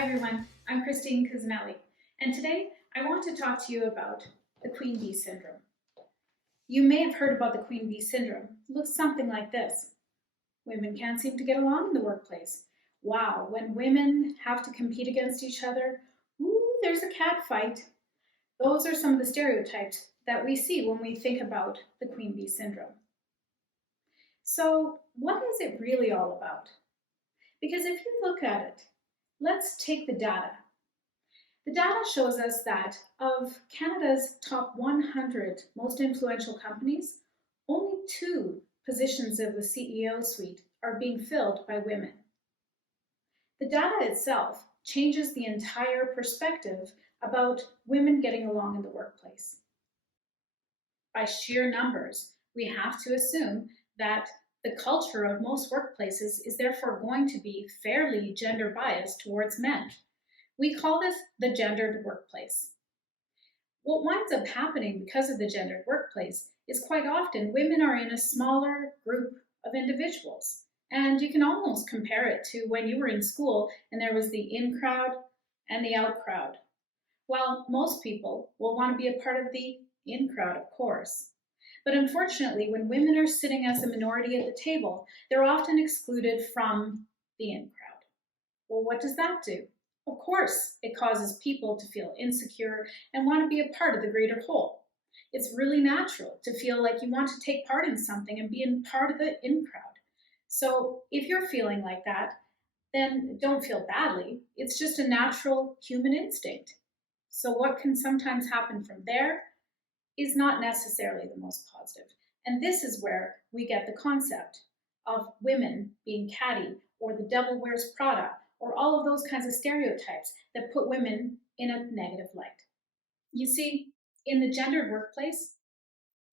Hi everyone, I'm Christine Cusinelli, and today I want to talk to you about the Queen Bee Syndrome. You may have heard about the Queen Bee Syndrome. It looks something like this. Women can't seem to get along in the workplace. Wow, when women have to compete against each other, ooh, there's a cat fight. Those are some of the stereotypes that we see when we think about the Queen Bee Syndrome. So, what is it really all about? Because if you look at it, let's take the data. The data shows us that of Canada's top 100 most influential companies, only 2 positions of the CEO suite are being filled by women. The data itself changes the entire perspective about women getting along in the workplace. By sheer numbers, we have to assume that the culture of most workplaces is therefore going to be fairly gender biased towards men. We call this the gendered workplace. What winds up happening because of the gendered workplace is quite often women are in a smaller group of individuals. And you can almost compare it to when you were in school and there was the in crowd and the out crowd. Well, most people will want to be a part of the in crowd, of course. But unfortunately, when women are sitting as a minority at the table, they're often excluded from the in crowd. Well, what does that do? Of course, it causes people to feel insecure and want to be a part of the greater whole. It's really natural to feel like you want to take part in something and be in part of the in crowd. So if you're feeling like that, then don't feel badly. It's just a natural human instinct. So what can sometimes happen from there is not necessarily the most positive. And this is where we get the concept of women being catty or the devil wears Prada or all of those kinds of stereotypes that put women in a negative light. You see, in the gendered workplace,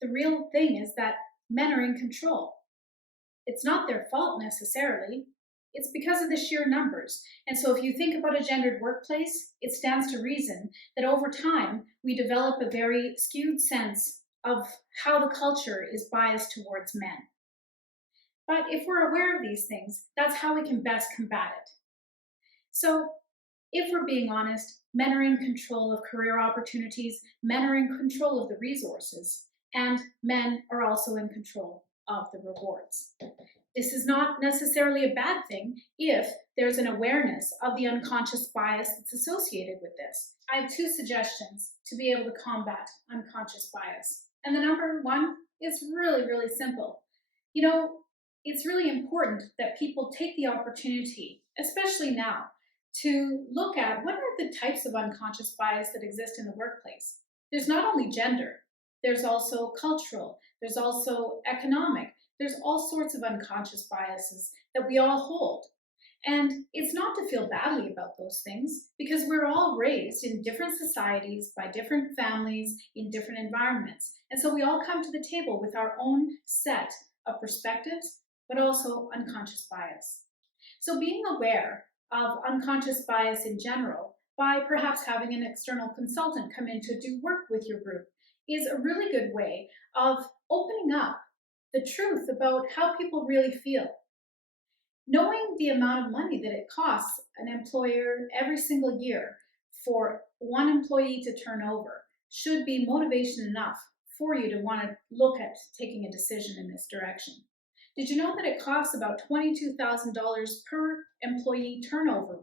the real thing is that men are in control. It's not their fault necessarily. It's because of the sheer numbers. And so if you think about a gendered workplace, it stands to reason that over time, we develop a very skewed sense of how the culture is biased towards men. But if we're aware of these things, that's how we can best combat it. So if we're being honest, men are in control of career opportunities, men are in control of the resources, and men are also in control of the rewards. This is not necessarily a bad thing if there's an awareness of the unconscious bias that's associated with this. I have 2 suggestions to be able to combat unconscious bias. And the number 1 is really, really simple. You know, it's really important that people take the opportunity, especially now, to look at what are the types of unconscious bias that exist in the workplace. There's not only gender, there's also cultural, there's also economic, there's all sorts of unconscious biases that we all hold. And it's not to feel badly about those things because we're all raised in different societies, by different families, in different environments. And so we all come to the table with our own set of perspectives, but also unconscious bias. So being aware of unconscious bias in general by perhaps having an external consultant come in to do work with your group is a really good way of opening up the truth about how people really feel. Knowing the amount of money that it costs an employer every single year for one employee to turn over should be motivation enough for you to want to look at taking a decision in this direction. Did you know that it costs about $22,000 per employee turnover?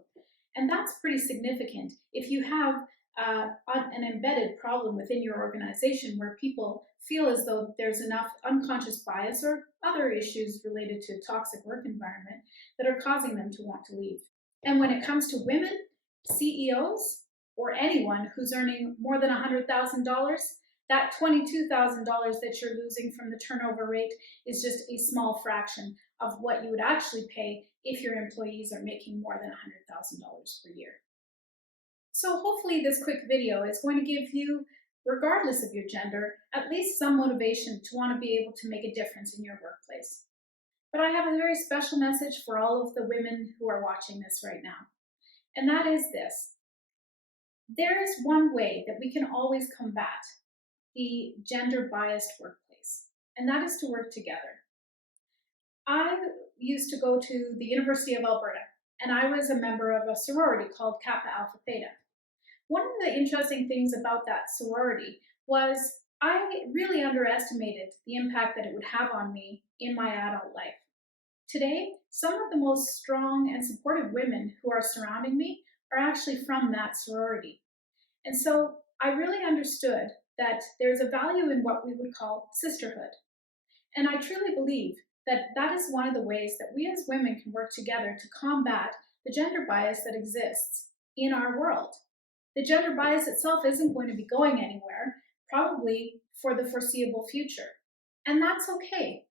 And that's pretty significant if you have an embedded problem within your organization where people feel as though there's enough unconscious bias or other issues related to toxic work environment that are causing them to want to leave. And when it comes to women, CEOs, or anyone who's earning more than $100,000, that $22,000 that you're losing from the turnover rate is just a small fraction of what you would actually pay if your employees are making more than $100,000 per year. So hopefully this quick video is going to give you, regardless of your gender, at least some motivation to want to be able to make a difference in your workplace. But I have a very special message for all of the women who are watching this right now. And that is this. There is one way that we can always combat the gender-biased workplace, and that is to work together. I used to go to the University of Alberta, and I was a member of a sorority called Kappa Alpha Theta. One of the interesting things about that sorority was I really underestimated the impact that it would have on me in my adult life. Today, some of the most strong and supportive women who are surrounding me are actually from that sorority. And so I really understood that there's a value in what we would call sisterhood. And I truly believe that that is one of the ways that we as women can work together to combat the gender bias that exists in our world. The gender bias itself isn't going to be going anywhere, probably for the foreseeable future. And that's okay,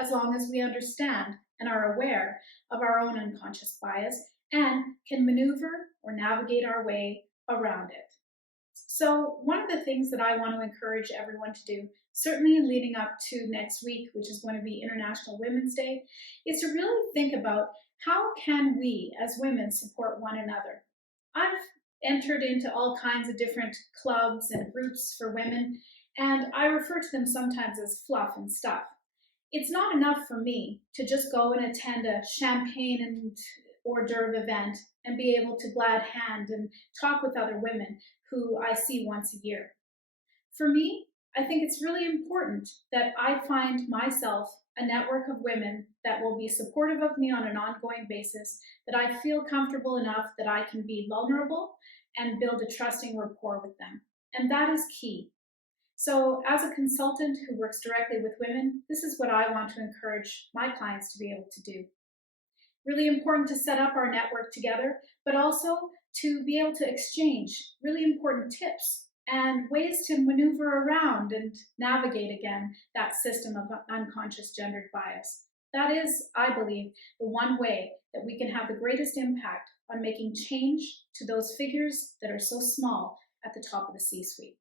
as long as we understand and are aware of our own unconscious bias and can maneuver or navigate our way around it. So, one of the things that I want to encourage everyone to do, certainly in leading up to next week, which is going to be International Women's Day, is to really think about how can we as women support one another. I've entered into all kinds of different clubs and groups for women, and I refer to them sometimes as fluff and stuff. It's not enough for me to just go and attend a champagne and hors d'oeuvre event and be able to glad hand and talk with other women who I see once a year. For me, I think it's really important that I find myself a network of women that will be supportive of me on an ongoing basis, that I feel comfortable enough that I can be vulnerable and build a trusting rapport with them. And that is key. So, as a consultant who works directly with women, this is what I want to encourage my clients to be able to do. Really important to set up our network together, but also to be able to exchange really important tips and ways to maneuver around and navigate again that system of unconscious gendered bias. That is, I believe, the one way that we can have the greatest impact on making change to those figures that are so small at the top of the C-suite.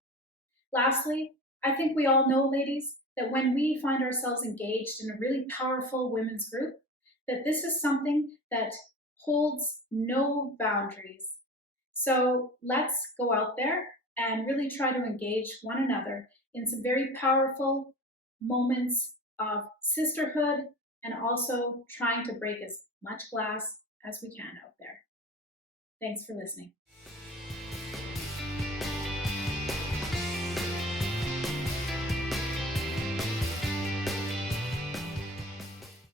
Lastly, I think we all know, ladies, that when we find ourselves engaged in a really powerful women's group, that this is something that holds no boundaries. So let's go out there and really try to engage one another in some very powerful moments of sisterhood and also trying to break as much glass as we can out there. Thanks for listening.